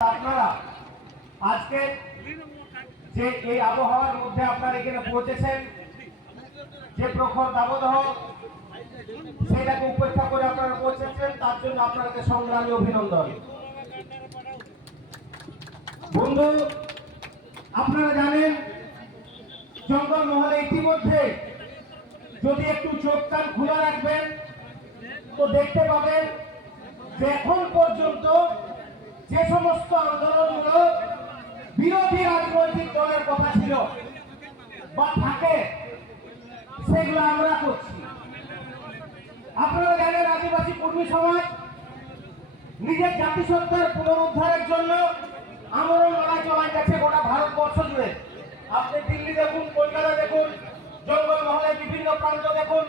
আপনারা, আজকে যে এই আবহাওয়ার মধ্যে আপনারা এখানে পৌঁছেছেন, যে প্রখর দাবদাহ, সেটাকে উপেক্ষা করে আপনারা পৌঁছেছেন, তার জন্য আপনাদেরকে সংগ্রামী অভিনন্দন। বন্ধু, আপনারা জানেন, জঙ্গল মহলে ইতিমধ্যে যদি একটু চোখ কান খোলা রাখবেন, তো দেখতে পাবেন যে এখন পর্যন্ত যে সমস্ত আন্দোলনগুলো বিরোধী রাজনৈতিক দলের কথা ছিল বা থাকে, সেগুলো আমরা করছি। আপনারা জানেন আদিবাসী কর্মী সমাজ নিজের জাতিসত্তার পুনরুদ্ধারের জন্য আমরণ লড়াই চালাই গেছে গোটা ভারতবর্ষ জুড়ে। আপনি দিল্লি দেখুন, কলকাতা দেখুন জঙ্গল মহলে বিভিন্ন প্রান্ত দেখুন,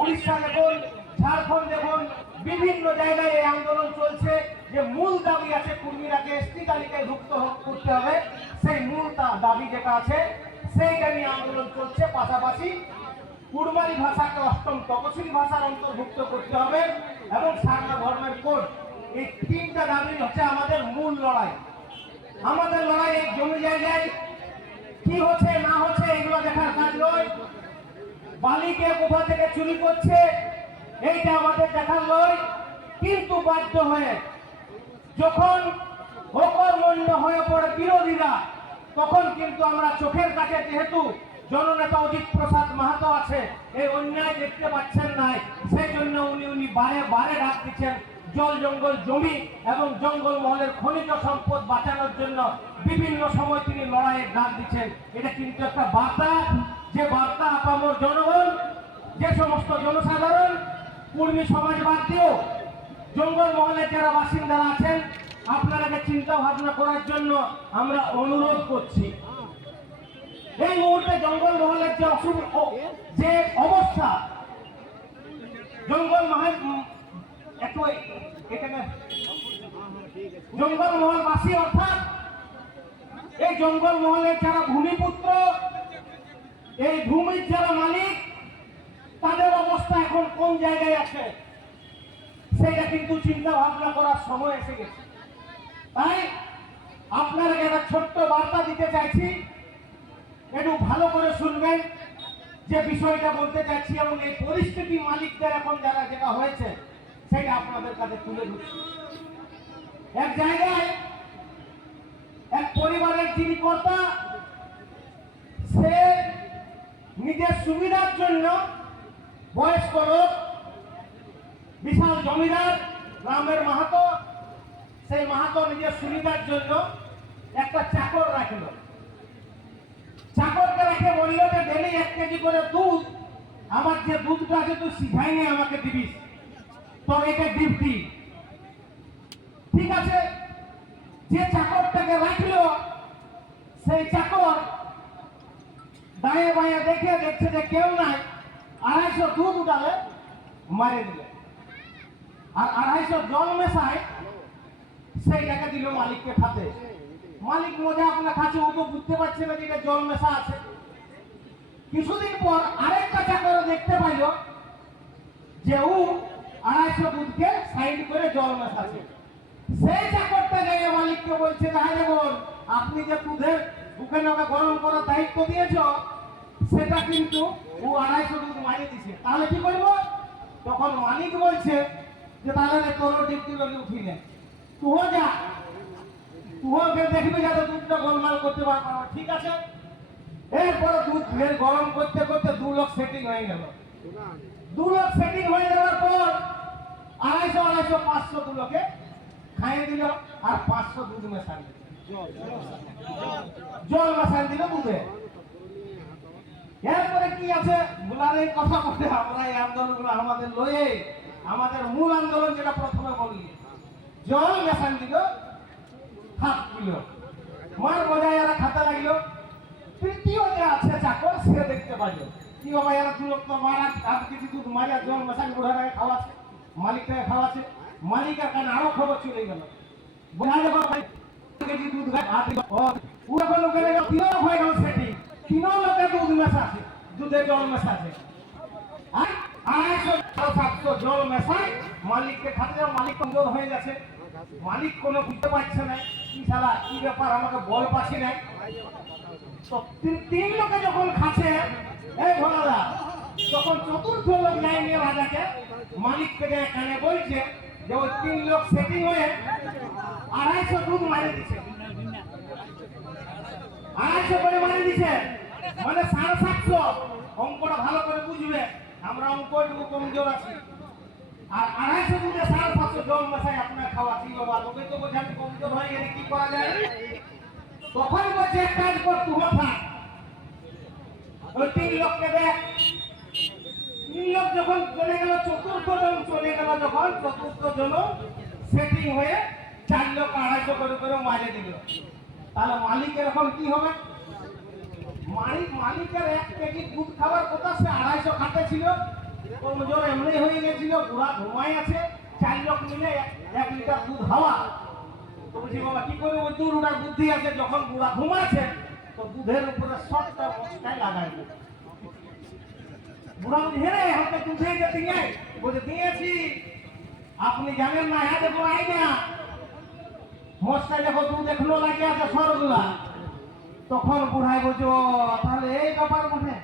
উড়িষ্যা দেখুন, ঝাড়খণ্ড দেখুন, বিভিন্ন জায়গায় এই আন্দোলন চলছে। যে মূল দাবি আছে কর্মীরাকে এসটি তালিকায় যুক্ত করতে হবে, সেই মূল দাবি যেটা আছে, সেইটা নিয়ে আন্দোলন চলছে পাশাপাশি কুরবানি ভাষাকে অষ্টম তপশিলি ভাষার অন্তর্ভুক্ত করতে হবে এবং সারনা ধর্মের কোড। এই তিনটা দাবি হচ্ছে আমাদের মূল লড়াই। আমাদের লড়াই এই জমি জায়গায় কি হচ্ছে, না হচ্ছে, এগুলো দেখার কাজ নয়। বালিকে কোথা থেকে চুরি করছে, এইটা আমাদের দেখার নয়। কিন্তু বাধ্য হয়ে যখন অকর্মণ্য হয়ে পড়ে বিরোধীরা, তখন কিন্তু আমরা চোখের কাছে যেহেতু জননেতা অজিত প্রসাদ মাহাতো আছে, এই অন্যায় দেখতে পাচ্ছেন নাই। সেই জন্য উনি উনি বারে বারে ডাক দিচ্ছেন, জল জঙ্গল জমি এবং জঙ্গল মহলের খনিজ সম্পদ বাঁচানোর জন্য বিভিন্ন সময় তিনি লড়াইয়ের ডাক দিচ্ছেন। এটা কিন্তু একটা বার্তা। যে বার্তা আপামর জনগণ, যে সমস্ত জনসাধারণ, কর্মী সমাজ বাদ দিয়েও জঙ্গল মহলের যারা বাসিন্দারা আছেন আপনারাকে চিন্তা ভাবনা করার জন্য আমরা অনুরোধ করছি। এই মুহূর্তে জঙ্গল মহলের যে অসুখ যে অবস্থা, জঙ্গল মহল একটু এখানে। জঙ্গল মহলবাসী অর্থাৎ এই জঙ্গল মহলের যারা ভূমিপুত্র, এই ভূমির যারা মালিক, তাদের অবস্থা এখন কোন জায়গায় আছে? সেটা কিন্তু চিন্তা ভাবনা করার সময় এসে গেছে। তাই আপনারা একটা ছোট্ট বার্তা দিতে চাইছি। একটু ভালো করে শুনবেন যে বিষয়টা বলতে চাচ্ছি এবং এই পরিস্থিতি মালিকদের এখন যারা যেটা হয়েছে, সেটা আপনাদের কাছে তুলে ধরছি। এক জায়গায় এক পরিবারের যিনি কর্তা, সে নিজের সুবিধার জন্য বয়স্ক লোক বিশাল জমিদার গ্রামের মাহাতো। সেই মাহাতো নিজের সুবিধার জন্য একটা চাকর রাখল। চাকরকে রেখে বলল যে, ডেলি এক কেজি করে দুধ, আমার যে দুধটা আছে তুই সিঝাই নিয়ে আমাকে দিবিস। তোর এটা ডিউটি। ঠিক আছে, যে চাকরটাকে রাখল, সেই চাকর দায়ে বায়ে দেখে দেখছে যে কেউ নাই, আড়াইশো দুধ উঠালে মারে দিলে। আর আড়াইশো জল মেশায় সেইটাকে দিল মালিককে খাতে। মালিক মজা আপনার খাচ্ছে ও তো বুঝতে পারছে না যে এটা জল মেশা আছে। কিছুদিন পর আরেকটা চাকর দেখতে পাইল যে ও আড়াইশো দুধকে সাইড করে জল মেশাচ্ছে। সেই চাকরটা গিয়ে মালিককে বলছে দেখা বল আপনি যে দুধের বুকে নৌকা গরম করার দায়িত্ব দিয়েছ, সেটা কিন্তু ও আড়াইশো দুধ মারিয়ে দিছে। তাহলে কি করব? তখন মালিক বলছে যে তাহলে তোর ডিউটি লোক উঠিলে তুহো যা। তুহোকে দেখবি যাতে দুধটা গোলমাল করতে পারব না। ঠিক আছে? এরপরে দুধ ফের গরম করতে করতে দু লোক সেটিং হয়ে গেল। দু লোক সেটিং হয়ে যাওয়ার পর আড়াইশো আড়াইশো, পাঁচশো দু লোকে খাইয়ে দিল আর পাঁচশো দুধ মেশান দিল জল মেশান দিল দুধে। এরপরে কি আছে? বুলারের কথা বলে আমরা এই আন্দোলনগুলো আমাদের লয়ে আমাদের মূল আন্দোলন যেটা প্রথমে বলি জল মেশান দিল, হাত দিল মার বজায় এরা খাতা লাগল তৃতীয় যে আছে চাকর, সে দেখতে পাইল। কি বাবা এরা দু লোক মারা আট কেজি দুধ মারিয়া জল মেশান বুড়াটাকে খাওয়াচ্ছে, মালিকটাকে খাওয়াচ্ছে, মালিকের কানে আরও খবর চলে গেল। বোঝা যাবে ভাই কেজি দুধ খায়, হাত দিল পুরো লোকের তিনও হয়ে গেল সেটি। তিনও লোকের দুধ মেশা আছে দুধে জল মেশা আছে আর আড়াইশো সাতশো জল মেশায় মালিককে খাতে মালিক কমজোর হয়ে গেছে। মালিক কোনো বুঝতে পারছে না কি শালা, কি ব্যাপার, আমাকে বল পাচ্ছি না তো তিন- লোকে যখন খাচ্ছে, এই ভোলাদা, তখন চতুর্থ লোক নাই নিয়ে রাজাকে মালিক থেকে কানে বলছে যে ওই তিন লোক সেটিং হয়ে আড়াইশো দুধ মারি দিছে আড়াইশো করে মারি দিছে মানে সাড়ে সাতশো। অঙ্কটা ভালো করে বুঝবে। আমরা অঙ্ক একটু কমজোর আছি। আর আড়াইশো দুধে সাড়ে সাতশো জল মেশাই আপনার খাওয়া ঠিক বাবা তোকে তো বোঝা কমজোর হয়ে গেলে কি করা যায়? তখন বলছে, এক কাজ কর থাক ওই তিন লোককে দেখ। তিন লোক যখন চলে গেল, চতুর্থ জন চলে গেল যখন, চতুর্থ জন সেটিং হয়ে চার লোক আড়াইশো করে করে মারে দিল। তাহলে মালিকের এখন কি হবে? মালিক, মালিকের এক কেজি দুধ খাবার কথা, সে আড়াইশো ছিল। কমজোর এমনি হয়ে গেছিল বুড়া ঘুমাই আছে। চার লোক মিলে এক- লিটার দুধ হাওয়া। তো বলছি বাবা কি করে ওই দুধ ওটার বুদ্ধি আছে যখন বুড়া ঘুমাচ্ছে তো দুধের উপরে শর্টটা মশকায় লাগাই বুড়া বলছে হে আমাকে দুধে যে দিয়ে বলছে দিয়েছি। আপনি জানেন না হ্যাঁ দেখো আই না মশকায় দেখো দুধ এখনও লাগে আছে সরগুলা তখন বুড়াই বলছে "ও, তাহলে এই ব্যাপার মানে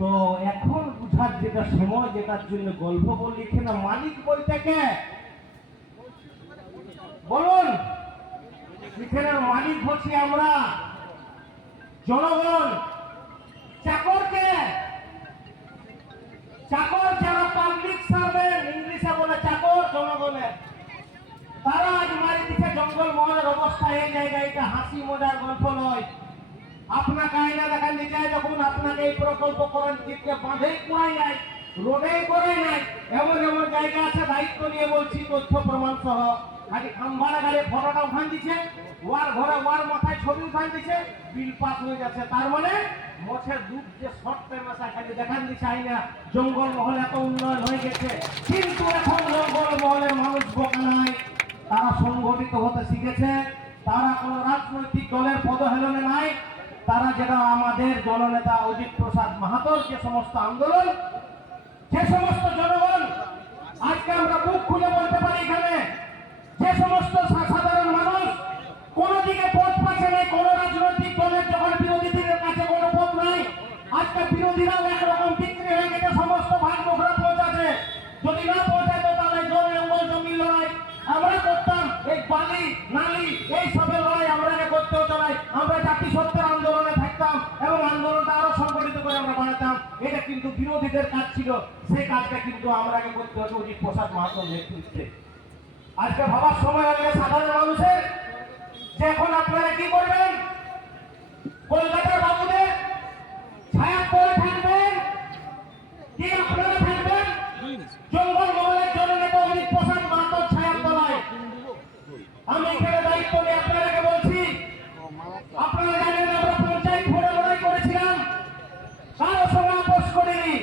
তো এখন বুঝার যেটা সময়, যেটার জন্য গল্প বললি না, মালিক বলতে কে বলুন এখানে মালিক হচ্ছি আমরা, জনগণ। চাকরকে, চাকর যারা পাবলিক সার্ভেন্ট ইংলিশে বলে চাকর জনগণের। তারা আজ মারি দিচ্ছে জঙ্গল মহলের অবস্থা এই জায়গায় হাসি মজার গল্প নয়। আপনাকে আয়না দেখান দিতে চাই যখন আপনাকে এই প্রকল্প করেন চিত্রে বাঁধেই কুড়াই নাই রোডেই করে নাই এমন এমন জায়গা আছে দায়িত্ব নিয়ে বলছি তথ্য প্রমাণ সহ খালি খাম্বারা গাড়ি ফটোটা উঠান দিচ্ছে ওয়ার ঘরে ওয়ার মাথায় ছবি উঠান দিচ্ছে বিল পাস হয়ে যাচ্ছে তার মানে মছের দুধ যে শর্ট টাইম আসা খালি দেখান দিচ্ছে আইনা জঙ্গল মহল এত উন্নয়ন হয়ে গেছে কিন্তু এখন জঙ্গল মহলের মানুষ বোকা নাই তারা সংগঠিত হতে শিখেছে তারা কোন রাজনৈতিক দলের পদহেলনে নাই তারা যেটা আমাদের জননেতা অজিত প্রসাদ মাহাতোর যে সমস্ত আন্দোলন, যে সমস্ত জনগণ, আজকে আমরা বুক খুলে বলতে পারি এখানে, যে সমস্ত সাধারণ মানুষ, কোন দিকে পথ পাচ্ছে নাই, কোন রাজনৈতিক দলের যখন বিরোধীদের কাছে কোনো পথ নাই, আজকে বিরোধীরাও একরকম বিক্রি হয়ে গেছে, সমস্ত ভাগ বকরা পৌঁছাছে যদি না এটা কিন্তু বিরোধীদের কাজ ছিল। সেই কাজটা কিন্তু আমরা আগে করতে হতো অজিত প্রসাদ মাহাতোর নেতৃত্বে। আজকে ভাবার সময় হলে সাধারণ মানুষের। যে এখন আপনারা কি করবেন? কলকাতার বাবুদের ছায়া পরে থাকবেন। কি আপনারা থাকবেন? জঙ্গল মহলের জননেতা অজিত প্রসাদ মাহাতোর ছায়ার তলায়। আমি এখানে দায়িত্ব নিয়ে আপনাদেরকে বলছি, আপনারা জানেন আমরা পঞ্চায়েত ভোটে লড়াই করেছিলাম কারও সঙ্গে আপোষ করিনি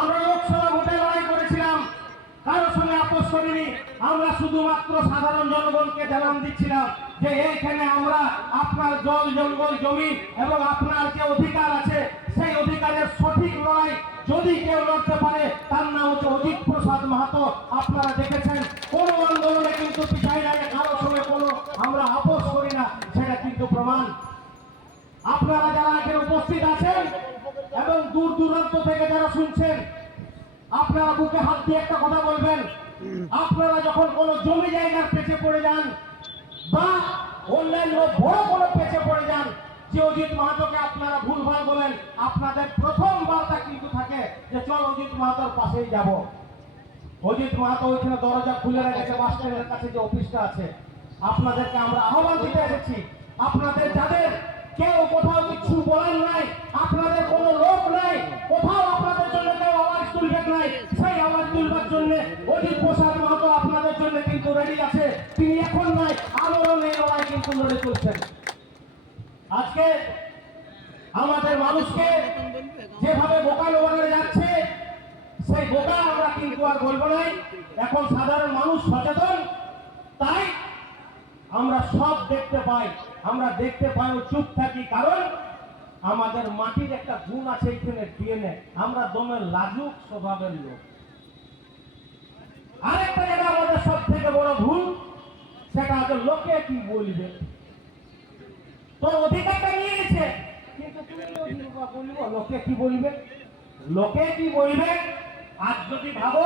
আমরা লোকসভা ভোটে লড়াই করেছিলাম কারও সঙ্গে আপোষ করিনি আমরা শুধুমাত্র সাধারণ জনগণকে জানান দিচ্ছিলাম যে এইখানে আমরা আপনার জল, জঙ্গল, জমি এবং আপনার যে অধিকার আছে, সেই অধিকারের সঠিক লড়াই যদি কেউ লড়তে পারে, তার নাম হচ্ছে অজিত প্রসাদ মাহাতো। আপনারা দেখেছেন, কোন আন্দোলনে কিন্তু পিছাই কারও কোনো আমরা আপোষ করি না, সেটা কিন্তু প্রমাণ। আপনারা যারা এখানে উপস্থিত আছেন এবং দূর দূরান্ত থেকে যারা শুনছেন, আপনারা বুকে হাত দিয়ে একটা কথা বলবেন। আপনারা যখন কোনো জমি জায়গার পেছে পড়ে যান বা অন্যান্য বড় কোনো পেছে পড়ে যান, যে অজিত মাহাতোকে আপনারা ভুলভাল বলেন, আপনাদের প্রথম বার্তা কিন্তু থাকে যে চল অজিত মাহাতোর পাশেই যাব। অজিত মাহাতো ওইখানে দরজা খুলে রেখেছে, বাস স্ট্যান্ডের কাছে যে অফিসটা আছে। আপনাদেরকে আমরা আহ্বান দিতে এসেছি, আপনাদের যাদের কেউ কোথাও কিছু বলার নাই, আপনাদের কোনো লোক নাই, কোথাও আপনাদের জন্য কেউ আওয়াজ তুলবে নাই আপনাদের জন্য কিন্তু রেডি আছে। তিনি এখন লড়াই কিন্তু লড়ে চলছেন আজকে আমাদের মানুষকে যেভাবে যাচ্ছে, সেই বোকা আমরা কিন্তু আর নাই। এখন সাধারণ মানুষ সচেতন, তাই আমরা সব দেখতে পাই। আমরা দেখতে পাই চুপ থাকি, কারণ আমাদের মাটির একটা গুণ আছে এখানে ডিএনএ। আমরা দমে লাজুক স্বভাবের লোক। আরেকটা যেটা আমাদের সব থেকে বড় ভুল, সেটা হচ্ছে লোকে কি বলবে? তোর অধিকারটা নিয়ে গেছে। লোকে কি বলবে? লোকে কি বলবে? আজ যদি ভাবো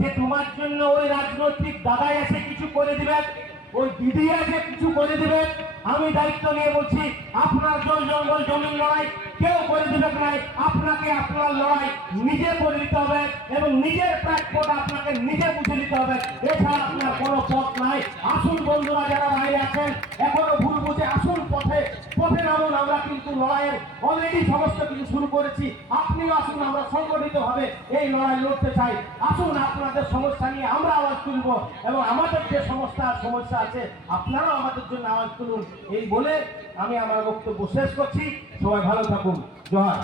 যে তোমার জন্য ওই রাজনৈতিক দাদাই এসে কিছু করে দিবেন, ওই দিদি এসে কিছু করে দিবেন, আমি দায়িত্ব নিয়ে বলছি, আপনার জল জঙ্গল জমির লড়াই কেউ করে দিবে নাই, আপনাকে আপনার লড়াই নিজে করে নিতে হবে এবং নিজের প্রাপ্যটা আপনাকে নিজে বুঝে নিতে হবে। এছাড়া আপনার কোনো পথ নাই। আসুন বন্ধুরা, যারা বাইরে আছেন, এখনও ভুল বুঝে আসুন পথে। পথে নামুন, আমরা কিন্তু লড়াইয়ের অলরেডি সমস্ত কিছু শুরু করেছি। আপনিও আসুন, আমরা সংগঠিতভাবে এই লড়াই লড়তে চাই। আসুন, আপনাদের সমস্যা নিয়ে আমরা আওয়াজ তুলব এবং আমাদের যে সমস্যা সমস্যা আছে, আপনারাও আমাদের জন্য আওয়াজ তুলুন। এই বলে আমি আমার বক্তব্য শেষ করছি। সবাই ভালো থাকুন। জোহার